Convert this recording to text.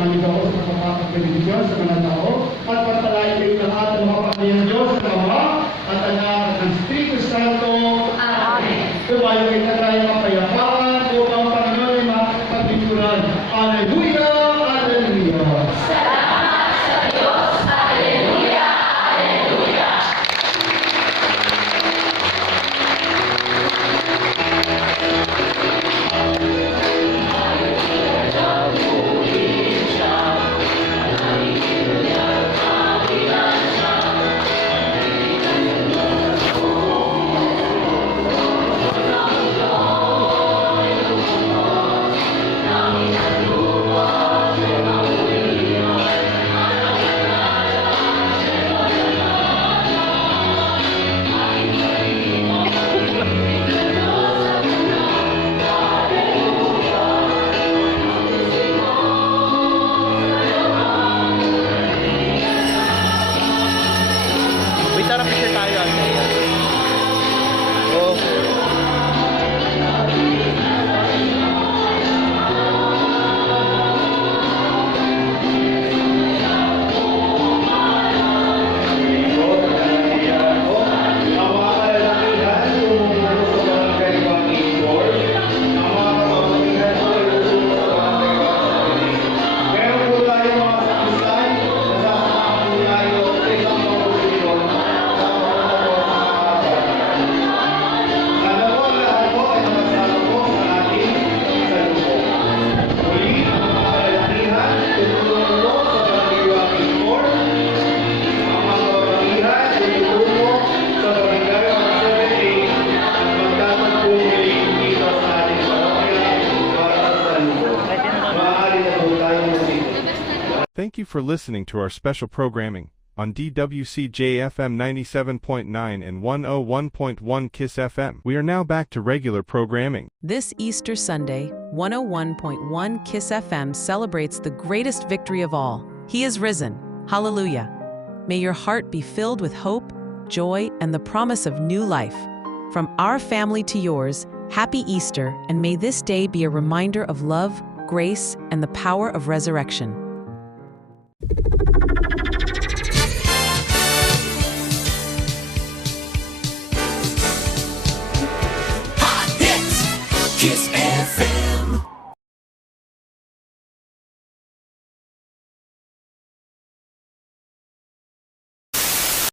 namin ako sa kapapagpapagpapag ng Diyos sa mga tao at pagpalain kayo lahat ng mga kapatid ng Diyos sa Ama at Anak at ng Espiritu Santo. Amen. Tumayo kayo na tayo mapayapaan upang Panginoon ay makapagpinturan. Alleluia! Alleluia! Salamat sa Diyos! Alleluia! Alleluia! Wait, tara picture tayo. Oh. Thank you for listening to our special programming on DWCJ-FM 97.9 and 101.1 KISS FM. We are now back to regular programming. This Easter Sunday, 101.1 KISS FM celebrates the greatest victory of all. He is risen. Hallelujah. May your heart be filled with hope, joy, and the promise of new life. From our family to yours, happy Easter, and may this day be a reminder of love, grace, and the power of resurrection.